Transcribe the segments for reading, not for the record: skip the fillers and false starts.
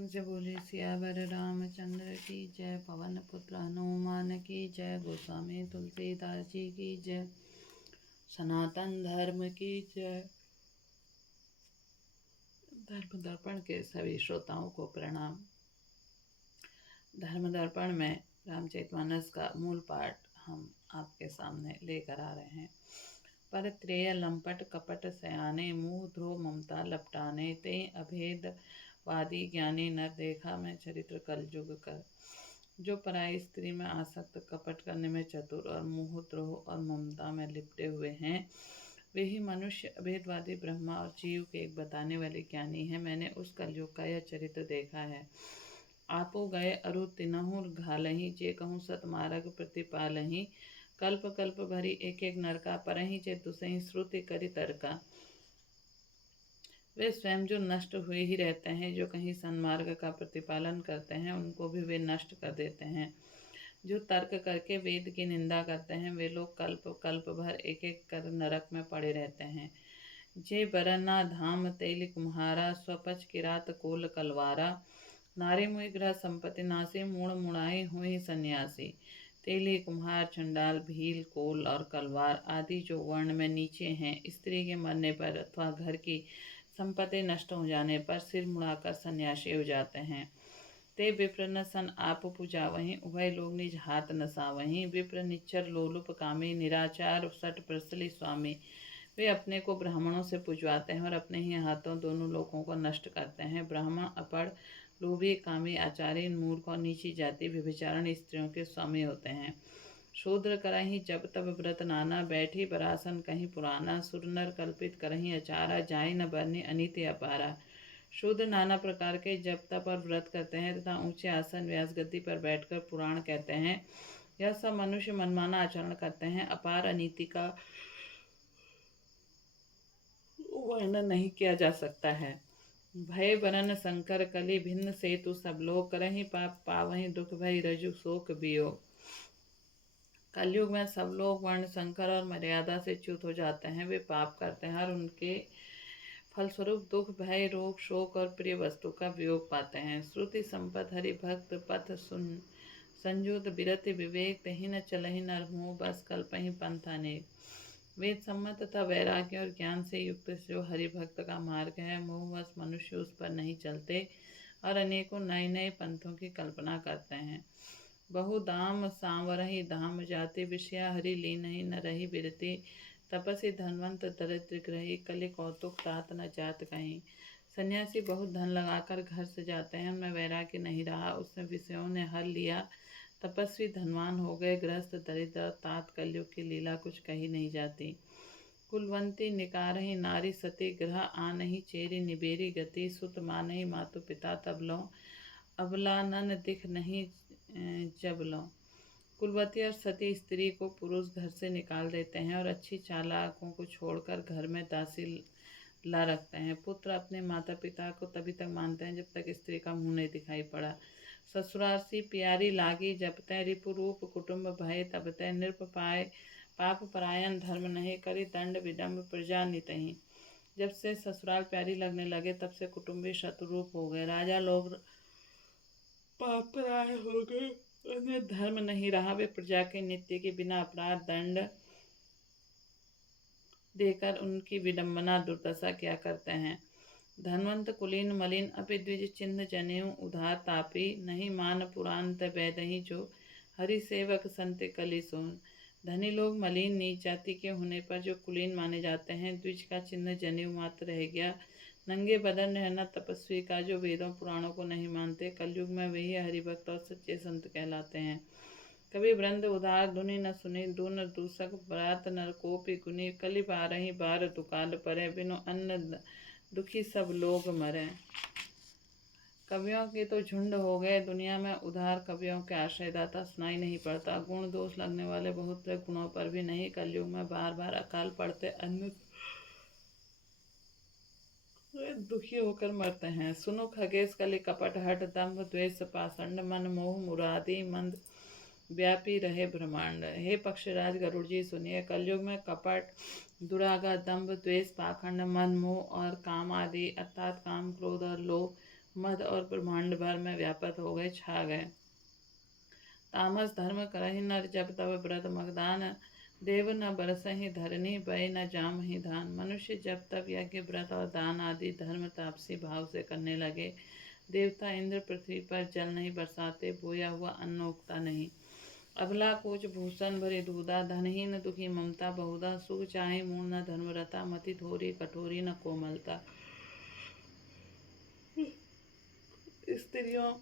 जय बोले सियावर रामचंद्र की जय, पवन पुत्र हनुमान की जय, गोस्वामी तुलसीदास जी की जय, सनातन धर्म की जय। धर्म दर्पण के सभी श्रोताओं को प्रणाम। धर्म दर्पण में रामचरितमानस का मूल पाठ हम आपके सामने लेकर आ रहे हैं। परत्रेय लंपट कपट सयाने, मुँह ध्रो ममता लपटाने, ते अभेद वादी ज्ञानी नर देखा मैं चरित्र कलयुग कर। जो पराई स्त्री में आसक्त, कपट करने में चतुर और मुँह द्रोह और ममता में लिपटे हुए हैं, वे ही मनुष्य अभेदवादी ब्रह्मा और जीव के एक बताने वाले ज्ञानी हैं। मैंने उस कलयुग का यह चरित्र देखा है। आपो गए अरु तिनहु घालही, जे कहूँ सत मार्ग प्रतिपालही, कल्प कल्प भरी एक एक नरका, परहि जे तुसहि श्रुति करि तर्का। वे स्वयं जो नष्ट हुए ही रहते हैं, जो कहीं सन्मार्ग का प्रतिपालन करते हैं, उनको भी वे नष्ट कर देते हैं। जो तर्क करके वेद की निंदा करते हैं, वे लोग कल्प कल्प भर एक एक कर नरक में पड़े रहते हैं। जे बरना धाम तेल कुम्हारा, स्वपच किरात कोल कलवारा, नारी मुहि ग्रह संपत्ति नासी, मूण मुणाई हुई सन्यासी। तेली कुम्हार चंडाल भील कोल और कलवार आदि जो वर्ण में नीचे हैं, स्त्री के मरने पर अथवा घर की संपत्ति नष्ट हो जाने पर सिर मुड़ाकर सन्यासी हो जाते हैं। ते विप्र न सन आप पुजावहीं, उभय लोग निज हाथ नसावहीं, विप्र निच्चर लोलुप कामी, निराचार सट प्रसली स्वामी। वे अपने को ब्राह्मणों से पुजवाते हैं और अपने ही हाथों दोनों लोगों को नष्ट करते हैं। ब्राह्मण अपड़ लोभी कामी आचार्य मूर्ख और नीची जाति व्यभिचारण स्त्रियों के स्वामी होते हैं। शूद्र करहीं जब तब व्रत नाना, बैठी बरासन कहीं पुराना, सुर नर कल्पित करहीं अचारा, जाय न बरनी अनिति अपारा। शूद्र नाना प्रकार के जप तप और व्रत करते हैं तथा ऊंचे आसन व्यास गद्दी पर बैठकर पुराण कहते हैं। यह सब मनुष्य मनमाना आचरण करते हैं। अपार अनीति का वर्णन नहीं किया जा सकता है। भय बरन शंकर कली भिन्न सेतु सब लोग, करहीं पाप पावहीं दुख भय रजु शोक वियोग। कलयुग में सब लोग वर्ण संकर और मर्यादा से च्युत हो जाते हैं। वे पाप करते हैं और उनके फलस्वरूप दुख भय रोग शोक और प्रिय वस्तु का वियोग पाते हैं। श्रुति संपत हरि भक्त पथ सुन संयुत, बिरति विवेक तहि न चलहि नर मुँह, बस कल्पहि पंथ अनेक। वेद सम्मत तथा वैराग्य और ज्ञान से युक्त जो हरिभक्त का मार्ग है, मोहवश मनुष्य उस पर नहीं चलते और अनेकों नए नए पंथों की कल्पना करते हैं। बहु दाम सांवरहि धाम जाति, विषया हरि लीनहि न रही बिरति, तपसि धनवंत दरिद्र ग्रही, कलि कौतुक तात न जात कहीं। सन्यासी बहुत धन लगाकर घर से जाते हैं, उनमें वैराग्य नहीं रहा, उसमें विषयों ने हर लिया। तपस्वी धनवान हो गए, गृहस्थ दरिद्र, तात कलयुग की लीला कुछ कही नहीं जाती। कुलवंती निकारहि नारी सती, ग्रह आनहि चेरी निबेरी गति, सुत मानहि मातु पिता तब लो, अबलानन दिख नहीं जब लो। कुलवती और सती स्त्री को पुरुष घर से निकाल देते हैं और अच्छी चालाकों को छोड़कर घर में दासी ला रखते हैं। पुत्र अपने माता पिता को तभी तक मानते हैं जब तक स्त्री का मुंह नहीं दिखाई पड़ा। ससुराल सी प्यारी लागी, जब तय रिपु रूप कुटुंब भय, तब तय नृप पाए पाप परायण, धर्म नहीं करी दंड विडम्ब प्रजा नितहि। जब से ससुराल प्यारी लगने लगे तब से कुटुंबी शत्रुरूप हो गए, राजा लोग पाप परायण हो गए, उन्हें धर्म नहीं रहा। वे प्रजा के नित्य के बिना अपराध दंड देकर उनकी विडंबना दुर्दशा क्या करते हैं। धनवंत कुलीन मलिन, अपि द्विज चिन्ह जनेऊ उधार तापी, नहीं मान पुरांत वैदही जो, हरि सेवक संत कलि सोन। धनी लोग मलिन नीच जाति के होने पर जो कुलीन माने जाते हैं, द्विज का चिन्ह जनेऊ मात्र रह गया, नंगे बदन रहना तपस्वी का, जो वेदों पुराणों को नहीं मानते, कलयुग में वही हरिभक्त और सच्चे संत कहलाते हैं। कभी वृंद उदार धुनि न सुनी, दून दूषक बरात नरकोपि गुनि, कलि बारहि बार दुकाल परे, बिनु अन्न दुखी सब लोग मरे। कवियों के तो झुंड हो गए, दुनिया में उधार कवियों के आश्रयदाता सुनाई नहीं पड़ता। गुण दोष लगने वाले बहुत से गुणों पर भी नहीं, कलयुग में बार बार अकाल पड़ते अन्न दुखी होकर मरते हैं। सुनो खगेश कलि कपट हट, दंभ द्वेष पाषंड, मन मोह मुरादी मंद, व्यापी रहे ब्रह्मांड। हे पक्षराज गरुड़ जी सुनिए, कलयुग में कपट दुरागा दंभ द्वेष पाखंड मन मोह और काम आदि अर्थात काम क्रोध और लोभ मद और ब्रह्मांड भर में व्यापक हो गए, छा गए। तामस धर्म करहि नर जब तब व्रत मगदान, देव न बरसहि धरनी बय न जामहि धान। मनुष्य जब तब यज्ञ व्रत और दान आदि धर्म तापसी भाव से करने लगे, देवता इंद्र पृथ्वी पर जल नहीं बरसाते, बोया हुआ अन्न उगता नहीं। अबला कोच भूषण भरे दूधा, धनहीन दुखी ममता बहुधा। सुख चाहे मूल न धर्मरता, मति थोरी कठोरी न कोमलता। स्त्रियों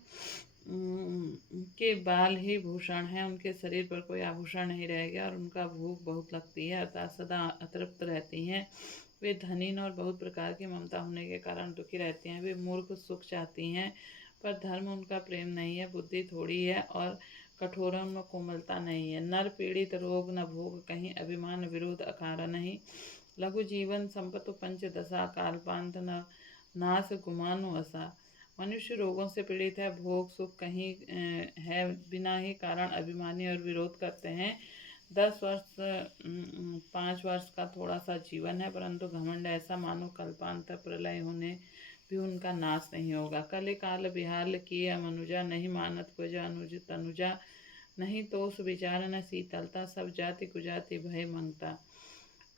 के बाल ही भूषण हैं, उनके शरीर पर कोई आभूषण नहीं रह गया और उनका भूख बहुत लगती है अर्थात सदा अतृप्त रहती हैं। वे धनीन और बहुत प्रकार की ममता होने के कारण दुखी रहती हैं। वे मूर्ख सुख चाहती हैं पर धर्म उनका प्रेम नहीं है। बुद्धि थोड़ी है और कठोर उनमें कोमलता नहीं है। नर पीड़ित रोग न भोग कहीं, अभिमान विरोध अकारा नहीं। लघु जीवन संपत्तु पंच दशा, कालपांत न नाश गुमानो असा। मनुष्य रोगों से पीड़ित है, भोग सुख कहीं है, बिना ही कारण अभिमानी और विरोध करते हैं। 10 वर्ष 5 वर्ष का थोड़ा सा जीवन है, परंतु घमंड ऐसा मानो कल्पांत प्रलय होने भी उनका नाश नहीं होगा। कले काल बिहाल किए मनुजा, नहीं मानत कुजा अनुज तनुजा। नहीं तो उस विचार न शीतलता, सब जाति कुजाति भय मंगता।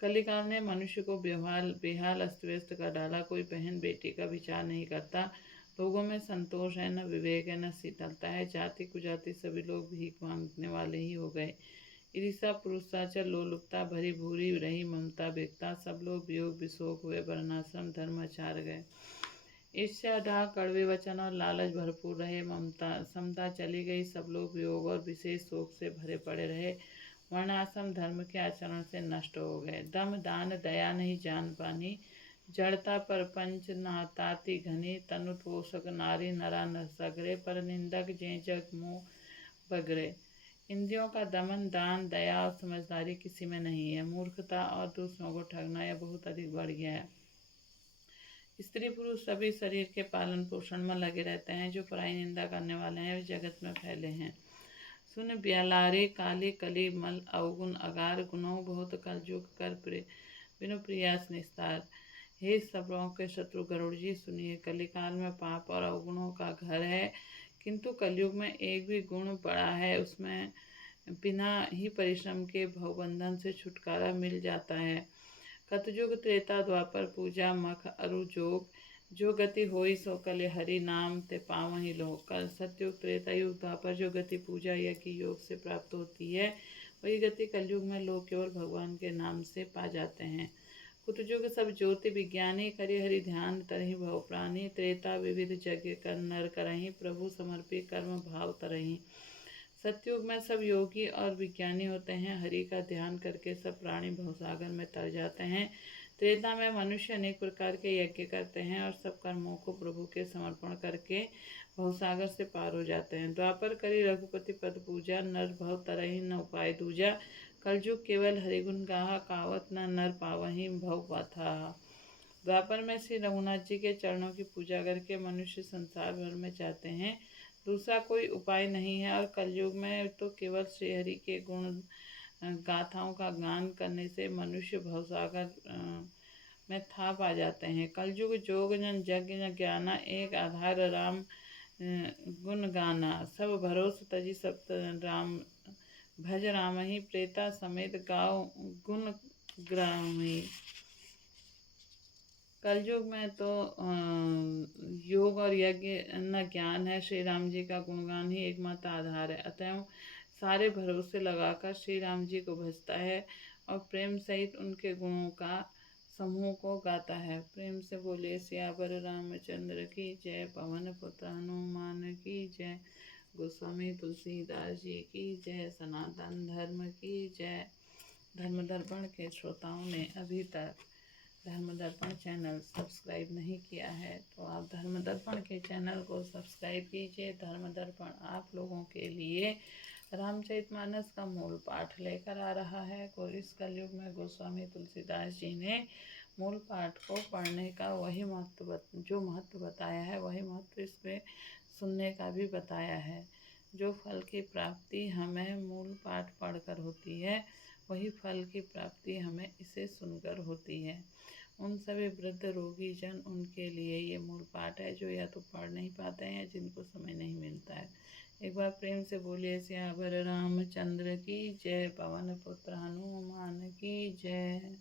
कलिकाल ने मनुष्य को बेहाल अस्त व्यस्त कर डाला। कोई बहन बेटी का विचार नहीं करता। लोगों में संतोष है न विवेक है न शीतलता है। जाति कुजाति सभी लोग भीख मांगने वाले ही हो गए। ईर्षा पुरुषाचर लोलुपता, भरी भूरी रही ममता बेकता। सब लोग वियोग विशोक हुए, वर्णाश्रम धर्म आचार गए। ईर्ष्या डाह कड़वे वचन और लालच भरपूर रहे। ममता समता चली गई, सब लोग वियोग और विशेष शोक से भरे पड़े रहे। वर्णाश्रम धर्म के आचरण से नष्ट हो गए। दम दान दया नहीं जान पानी, जड़ता पर पंच नाताति घनी। तनु पोषक नारी नरा न सगरे, पर निंदक जे जग मुँह बगरे। इंद्रियों का दमन दान दया और समझदारी किसी में नहीं है। मूर्खता और दूसरों को ठगना यह बहुत अधिक बढ़ गया है। स्त्री पुरुष सभी शरीर के पालन पोषण में लगे रहते हैं। जो पराई निंदा करने वाले हैं वे जगत में फैले हैं। सुन ब्यालारे काले कली मल अवगुण अगार, गुणों बहुत कल जुग कर बिनु प्रयास निस्तार। हे सबरों के शत्रु गरुड़ जी, सुनिए कलिकाल में पाप और अवगुणों का घर है, किंतु कलयुग में एक भी गुण बड़ा है, उसमें बिना ही परिश्रम के भवबंधन से छुटकारा मिल जाता है। कतयुग त्रेता द्वापर पूजा मख अरु जोग, जो गति होई सो कले हरि नाम ते पावहि लोग। कल सतयुग त्रेता युग द्वापर जो गति पूजा यज्ञ योग से प्राप्त होती है, वही गति कलयुग में लोग केवल भगवान के नाम से पा जाते हैं। कुतयुग सब ज्योति विज्ञानी, करि हरि ध्यान तरहि भव प्राणी। त्रेता विविध यज्ञ कर नर करहि, प्रभु समर्पी कर्म भाव तरहि। सतयुग में सब योगी और विज्ञानी होते हैं, हरि का ध्यान करके सब प्राणी भवसागर में तर जाते हैं। त्रेता में मनुष्य अनेक प्रकार के यज्ञ करते हैं और सब कर्मों को प्रभु के समर्पण करके भवसागर से पार हो जाते हैं। द्वापर करी रघुपति पद पूजा, नर भव तरहि न उपाय दूजा। कलयुग केवल हरिगुण गाहा, कावत न नर पावहि भव पाथा। द्वापर में श्री रघुनाथ जी के चरणों की पूजा करके मनुष्य संसार भर में जाते हैं, दूसरा कोई उपाय नहीं है। और कलयुग में तो केवल श्रीहरि के गुण गाथाओं का गान करने से मनुष्य भवसागर में था पा जाते हैं। कलयुग जोग जन यज्ञ न ज्ञाना, एक आधार राम गुण गाना। सब भरोस तजी सब राम भज राम ही, प्रेता समेत गाओ गुण ग्रामी। कलयुग में तो योग और यज्ञ न ज्ञान है, श्री राम जी का गुणगान ही एकमात्र आधार है। अतएव सारे भरोसे लगाकर श्री राम जी को भजता है और प्रेम सहित उनके गुणों का समूह को गाता है। प्रेम से बोले सियावर रामचंद्र की जय, पवन पुत्र हनुमान की जय, गोस्वामी तुलसीदास जी की जय, सनातन धर्म की जय। धर्म दर्पण के श्रोताओं ने अभी तक धर्म दर्पण चैनल सब्सक्राइब नहीं किया है तो आप धर्म दर्पण के चैनल को सब्सक्राइब कीजिए। धर्म दर्पण आप लोगों के लिए रामचरितमानस का मूल पाठ लेकर आ रहा है। और इस कलयुग में गोस्वामी तुलसीदास जी ने मूल पाठ को पढ़ने का वही जो महत्व बताया है, वही महत्व इसमें सुनने का भी बताया है। जो फल की प्राप्ति हमें मूल पाठ पढ़कर होती है, वही फल की प्राप्ति हमें इसे सुनकर होती है। उन सभी वृद्ध रोगी जन, उनके लिए ये मूल पाठ है जो या तो पढ़ नहीं पाते हैं, जिनको समय नहीं मिलता है। एक बार प्रेम से बोलिए सियावर रामचंद्र की जय, पवन पुत्र हनुमान की जय।